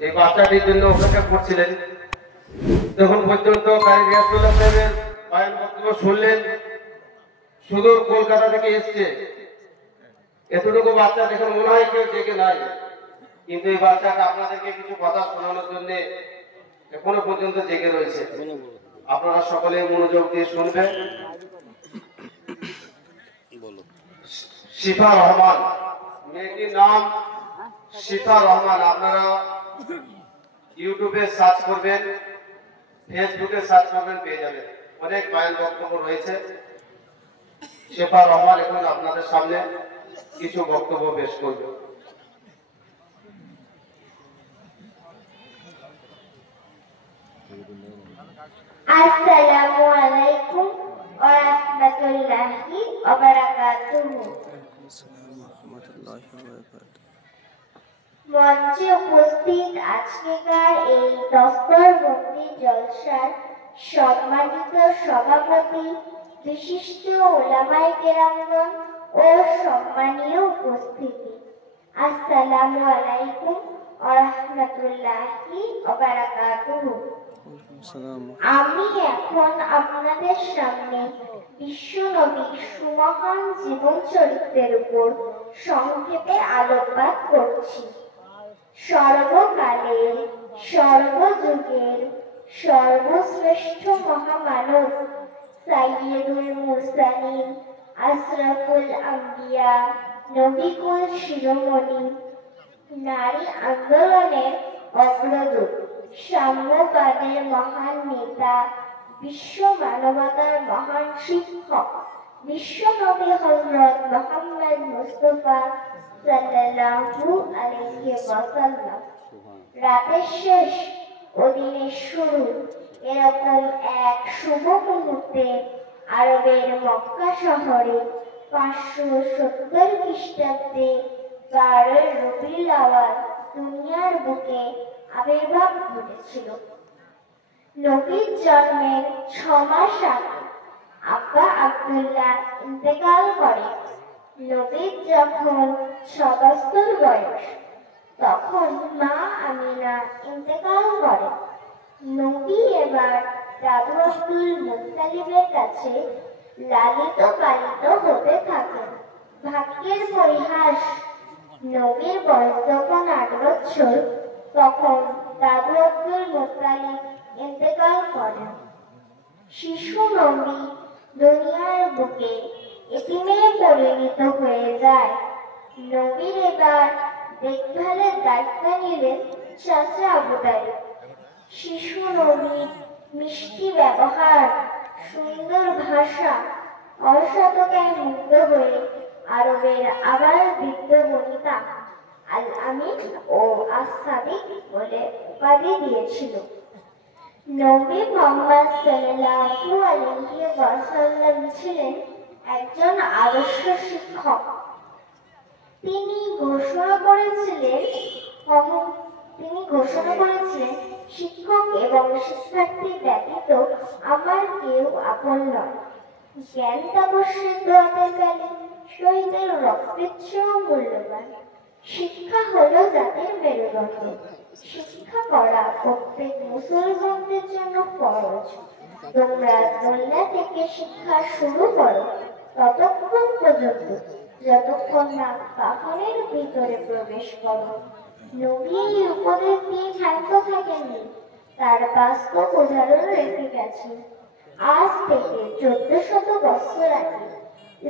এই বাচ্চাটির জন্য অপেক্ষা করছিলেন। যখন পর্যন্ত কারি রিয়াজুল্লাহ সাহেবের বয়ান বক্তব্য শুনলেন, সুদূর কলকাতা থেকে এসছে, এতটুকু বাচ্চা দেখুন মনে হয় কেউ জেগে নাই, কিন্তু এই বাচ্চাটা আপনাদেরকে কিছু কথা শোনানোর জন্য এখনো পর্যন্ত জেগে রয়েছে। আপনারা সকলে মনোযোগ দিয়ে শুনবেন। শিফা রহমান, মেয়েটির নাম শিফা রহমান। আপনারা ইউটিউবে সার্চ করবেন, ফেসবুকে সার্চ করবেন, পেয়ে যাবেন। অনেক বয়ান বক্তব্য রয়েছে। শিফা রহমান এখন আপনাদের সামনে কিছু বক্তব্য পেশ করবে। আসসালামু আলাইকুম ওয়া রাহমাতুল্লাহি ওয়া বারাকাতুহু। মঞ্চে উপস্থিত আজকেকার এই দস্তরবন্দি জলসার সম্মানিত সভাপতি, বিশিষ্ট উলামায়ে কেরামগণ ও সম্মানীয় উপস্থিতি, আসসালামু আলাইকুম ওয়া রাহমাতুল্লাহি ওয়া বারাকাতুহু। আমি এখন আপনাদের সামনে বিশ্বনবীর সুমহান জীবন চরিত্রের উপর সংক্ষেপে আলোকপাত করছি। সর্বকালের, সর্বযুগের সর্বশ্রেষ্ঠ মহামানব, সাইয়্যিদুল মুরসালিন, আশরাফুল আম্বিয়া, নবিকুল শিরোমণি, নারী আন্দোলনের অগ্রদূত, সাম্যবাদের মহান নেতা, বিশ্ব মানবতার মহান শিক্ষক, বিশ্বনবী হযরত মুহাম্মদ মুস্তাফা সাল্লাল্লাহু আলাইহি ওয়াসাল্লাম। রাতের শেষ ও দিনের শুরু, এরকম এক শুভ মুহূর্তে আরবের মক্কা শহরে 570 খ্রিস্টাব্দে 12 রবিউল আওয়াল দুনিয়ার বুকে আবির্ভাব ঘটেছিল। নবীর জন্মের 6 মাস আগে আব্বা আব্দুল্লাহ ইন্তেকাল করে। নবীর যখন 6 বছর বয়স, তখন মা আমিনা ইন্তেকাল করে। নবী এবার দাদু আব্দুল মুত্তালিবের কাছে লালিত পালিত হতে থাকেন। ভাগ্যের পরিহাস, নবীর বয়স যখন 8 বছর, তখন দাদু আব্দুল মুত্তালিব ইন্তেকাল করেন। শিশু নবী দুনিয়ার বুকে এতিমে পরিণত হয়ে যায়। নবীর এবার দেখভালের দায়িত্ব নিলেন চাচা আবু তালিব। শিশু নবীর মিষ্টি ব্যবহার, সুন্দর ভাষা, অসততায় মুগ্ধ হয়ে আরবের আবার বৃদ্ধ বনিতা আল আমিন ও আস-সাদিক বলে উপাধি দিয়েছিল। নবী মুহাম্মদ সাল্লাল্লাহু আলাইহি ওয়াসাল্লাম ছিলেন একজন আদর্শ শিক্ষক। তিনি ঘোষণা করেছিলেন শিক্ষক এবং শিক্ষার্থী ব্যতীত আমার কেউ আপন নয়। জ্ঞান তাপস্যের দোয়াতের কালে শহীদের রক্তের চেয়েও মূল্যবান। শিক্ষা হলো জাতির মেরুদণ্ড। শিক্ষা করা প্রত্যেক মুসলমানদের জন্য ফরজ। তোমরা দুনিয়া থেকে শিক্ষা শুরু করো ততক্ষণ পর্যন্ত যতক্ষণ না কাফনের ভিতরে প্রবেশ করো। নবী এই উপদেশ দিয়ে ক্ষান্ত থাকেননি, তার বাস্তব উদাহরণ রেখে গেছেন। আজ থেকে 1400 বছর আগে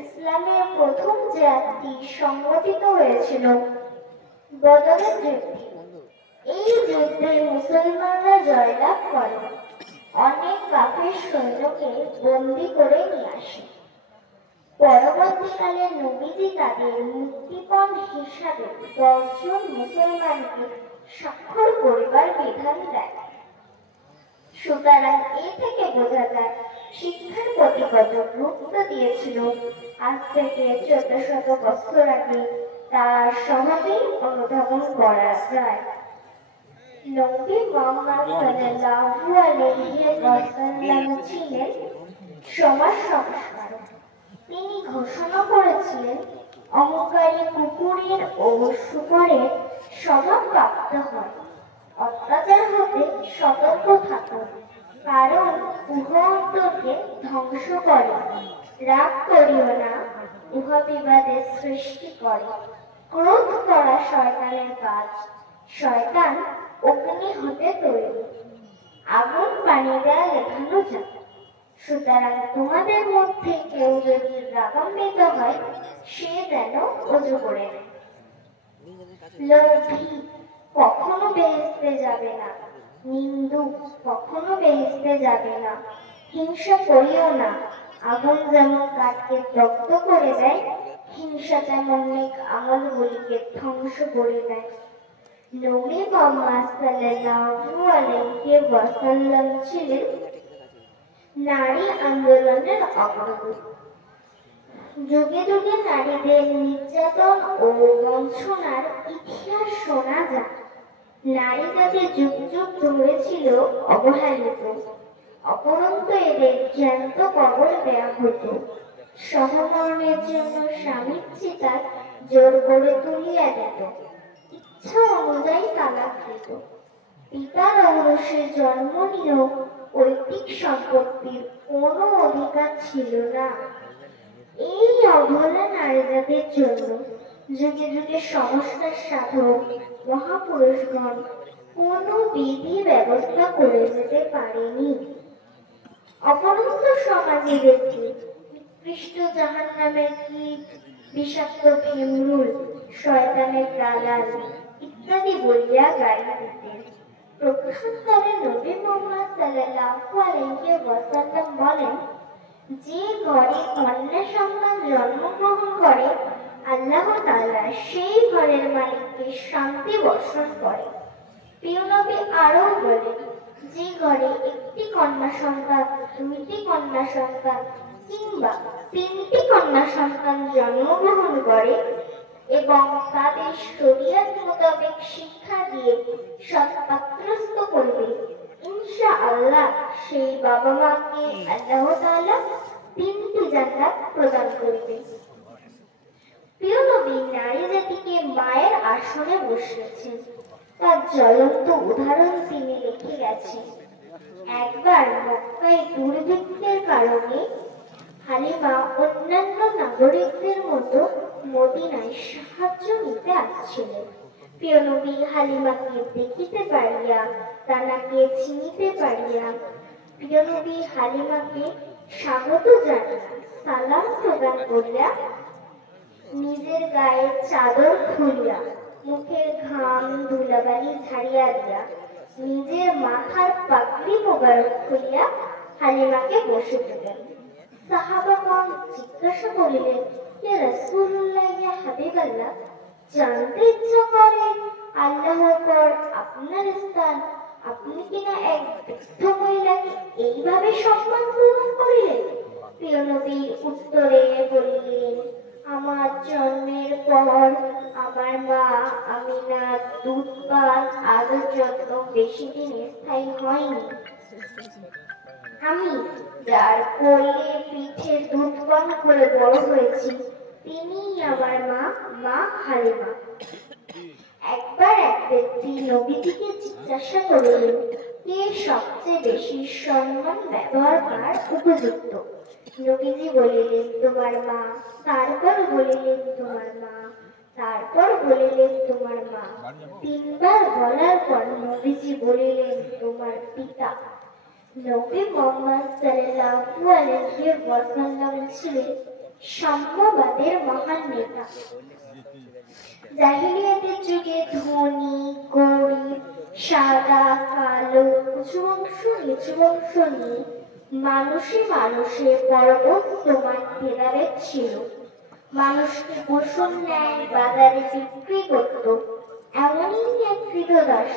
ইসলামের প্রথম জাতি সংগঠিত হয়েছিল বদরের যুদ্ধে। এই যুদ্ধে মুসলমানরা জয়লাভ করে, অনেক কাফের সৈন্যকে বন্দী করে নিয়ে আসে। পরবর্তীকালে নবীজি তাদের মুক্তিপণ হিসাবে 10 জন মুসলমানকে স্বাক্ষর করিবার বিধান দেয়। সুতরাং এ থেকে বোঝা যায় শিক্ষার প্রতি কত গুরুত্ব দিয়েছিল। আজ থেকে 1400 বছর আগে তা সহজেই অনুধাবন করা যায়। নবী মুহাম্মদ সাল্লাল্লাহু আলাইহি ওয়াসাল্লাম ছিলেন সমাজ সংস্কারক। তিনি ঘোষণা করেছিলেন, অহংকারী কুকুরের ও শূকরের স্বভাব প্রাপ্ত হয়, অত্যাচার হতে সতর্ক থাকো, কারণ উহা অন্তরকে ধ্বংস করে। রাগ করিও না, উহা বিবাদের সৃষ্টি করে। ক্রোধ করা শয়তানের কাজ, শয়তান অগ্নি হতে তৈরি, আগুন পানি দেয়া লেখানো যায়। সুতরাং তোমাদের মধ্যে কেউ যদি রাগান্বিত হয়, সে যেন অজু করে নেয়। লোভী কখনো বেহেশতে যাবে না, নিন্দুক কখনো বেহেশতে যাবে না। হিংসা করিও না, আগুন যেমন কাঠকে দগ্ধ করে দেয়, হিংসা তেমন নেক আমলগুলিকে ধ্বংস করে দেয়। নবী মুহাম্মদ সাল্লাল্লাহু আলাইহি ওয়াসাল্লাম ছিলেন নারী আন্দোলনের অগ্রদূত। যুগে যুগে নারীদের নির্যাতন ও বঞ্চনার ইতিহাস শোনা যায়। নারী জাতি যুগ যুগ ধরে ছিল অবহেলিত, অপরন্তু এদের জ্যান্ত কবর দেয়া হতো। সহমরণের জন্য স্বামীর চিতায় জোর করে তুলিয়া দিত, ইচ্ছা অনুযায়ী তালাক দিত। পিতার ঔরসে জন্ম নিয়েও পৈতৃক সম্পত্তির কোনো অধিকার ছিল না। এই অবহেলা নারী জাতির জন্য যুগে যুগে সংস্কার সাধক মহাপুরুষগণ কোনো বিধি ব্যবস্থা করে যেতে পারেনি। অপরন্ত সমাজে দেখি নিকৃষ্ট জাহান্নামের কীট, বিষাক্ত ভীমরুল, শয়তানের দালাল ইত্যাদি বলিয়া গাড়ি দিতেন। প্রখ্যাত নবী মুহাম্মদ সাল্লাল্লাহু আলাইহি ওয়াসাল্লাম বলেন, যে ঘরে কন্যা সন্তান জন্মগ্রহণ করে, আল্লাহ তাআলা সেই ঘরের মালিককে শান্তি বর্ষণ করে। প্রিয় নবী আরও বলেন, যে ঘরে একটি কন্যা সন্তান, দুইটি কন্যা সন্তান কিংবা তিনটি কন্যা সন্তান জন্মগ্রহণ করে এবং তাদের শরীয়ত মোতাবেক শিক্ষা দিয়ে সৎপাত্রস্থ করবে, ইনশাআল্লাহ সেই বাবা মাকে আল্লাহ তাআলা 3টি জান্নাত প্রদান করবে। প্রিয় নবী নারী জাতিকে মায়ের আসনে বসিয়েছেন, তার জ্বলন্ত উদাহরণ তিনি লিখে গেছেন। একবার মক্কায় দুর্ভিক্ষের কারণে হালিমা অন্যান্য নাগরিকদের মতো মদিনায় সাহায্য নিতে আসছিলেন। প্রিয় নবী হালিমাকে দেখিতে পারিয়া, তানাকে চিনিতে পারিয়া প্রিয় নবী হালিমাকে স্বাগত জানিয়া সালাম প্রদান করিয়া নিজের গায়ে চাদর খুলিয়া মুখের ঘাম ধুলাবালি ঝাড়িয়া দিয়া নিজের মাথার পাগড়ি মোবারক খুলিয়া হালিমাকে বসে দিলেন। সাহাবাগণ জিজ্ঞাসা করিলেন, ইয়া রাসূলুল্লাহ, ইয়া হাবিবাল্লাহ, জানতে ইচ্ছা করে আল্লাহর পর আপনার স্থান, আপনি কিনা এক বৃদ্ধ মহিলাকে এইভাবে সম্মান প্রদান করিলেন? প্রিয় নবী উত্তরে বলিলেন, আমার জন্মের পর আমার মা আমিনার দুধ পান আদর যত্ন বেশি দিন স্থায়ী হয়নি। আমি যার কোলে পিঠে দুধ পান করে বড় হয়েছি, তিনিই আমার মা হালিমা। একবার এক ব্যক্তি নবীজিকে জিজ্ঞাসা করলেন, কে সবচেয়ে বেশি সম্মান ব্যবহার করার উপযুক্ত? নবীজি বলিলেন, তোমার মা। তারপর বলিলেন, তোমার মা। তারপর বলিলেন, তোমার মা। 3বার বলার পর নবীজি বলিলেন, তোমার পিতা। নবী মুহাম্মদ সাল্লাল্লাহু আলাইহি ওয়াসাল্লাম ছিলেন সাম্যবাদের মহান নেতা। জাহিলিয়াতের যুগে ধনী গরিব, সাদা কালো, উঁচু বংশ নিচু বংশ নিয়ে মানুষে মানুষে পর্বত সমান ভেদাভেদ ছিল। মানুষকে পশুর ন্যায় বাজারে বিক্রি করত এমনই এক ক্রীতদাস,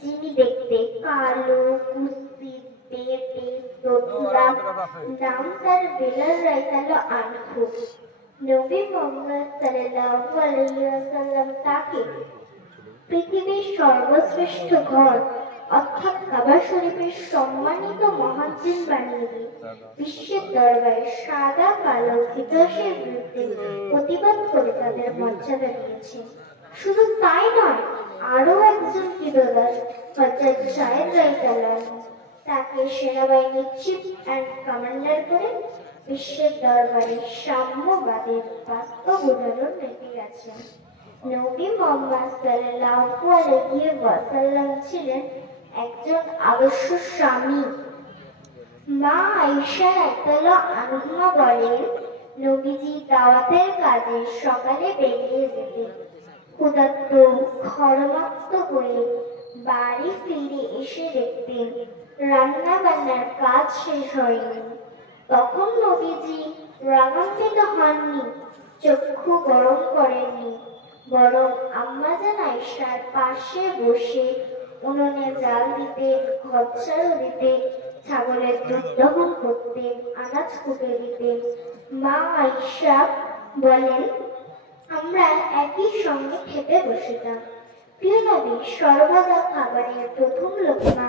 যিনি দেখতে কালো, কুৎসিত, বেটে, তোতলা, নাম তার বেলাল রাইতাল আনখুব। নবী মুহাম্মদ সাল্লাল্লাহু আলাইহি ওয়াসাল্লাম তাকে পৃথিবীর সর্বশ্রেষ্ঠ ঘর অর্থাৎ কাবা শরীফের সম্মানিত মহাজ্জিন বানিয়ে দিয়ে বিশ্বের দরবারে সাদা কালো ক্রীতদাসের বিরুদ্ধে প্রতিবাদ করে তাদের মর্যাদা দিয়েছেন। শুধু তাই নয়, আরো একজন ক্রীতদাস হযরত সায়েদ রাদিয়াল্লাহু আনহু তাকে সেনাবাহিনীর চিফ অ্যান্ড কমান্ডার করে বিশ্বের দরবারে সাম্যবাদের বাস্তব উদাহরণ রেখে গেছেন। নবী মুহাম্মদ সাল্লাল্লাহু আলাইহি ওয়াসাল্লাম ছিলেন একজন আদর্শ স্বামী। মা আয়েশা রাদিয়াল্লাহু আনহা বলেন, নবীজি দাওয়াতের কাজে সকালে বেরিয়ে যেতেন। ক্ষুধার্ত ঘরমাক্ত হয়ে বাড়ি ফিরে এসে দেখতেন রান্না বান্নার কাজ শেষ হয়নি। তখন নবীজি রাগান্বিত হননি, চক্ষু গরম করেননি, বরং আম্মাজান আয়েশার পাশে বসে উনুনে জাল দিতেন, ঘর ঝাড়ু দিতেন, ছাগলের দুধ দহন করতেন, আনাজ কুটে দিতেন। মা আয়েশা বলেন, আমরা একই সঙ্গে খেতে বসেতাম। প্রিয় নবী সর্বদা খাবারের প্রথম লোকমা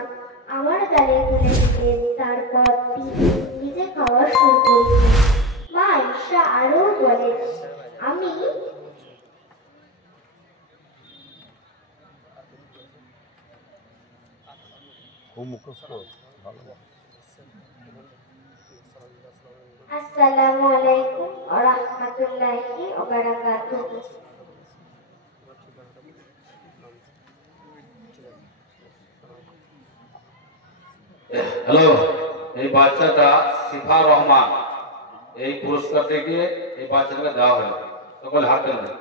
আমার গালে তুলে দিতেন, তারপর তিনি নিজে খাওয়া শুরু করতেন। মা আয়েশা আরও বলেন, আমি আসসালামু আলাইকুম ওয়া রাহমাতুল্লাহি ওয়া বারাকাতুহু। হ্যালো, এই বাচ্চাটা সিফা রহমান, এই পুরস্কার থেকে এই বাচ্চাটাকে দেওয়া হলো। সকলে হাত তুলে।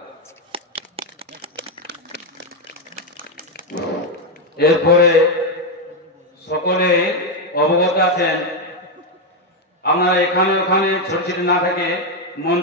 এরপরে সকলে অবগত আছেন, আপনারা এখানে ওখানে ছোট ছোট না থাকে মন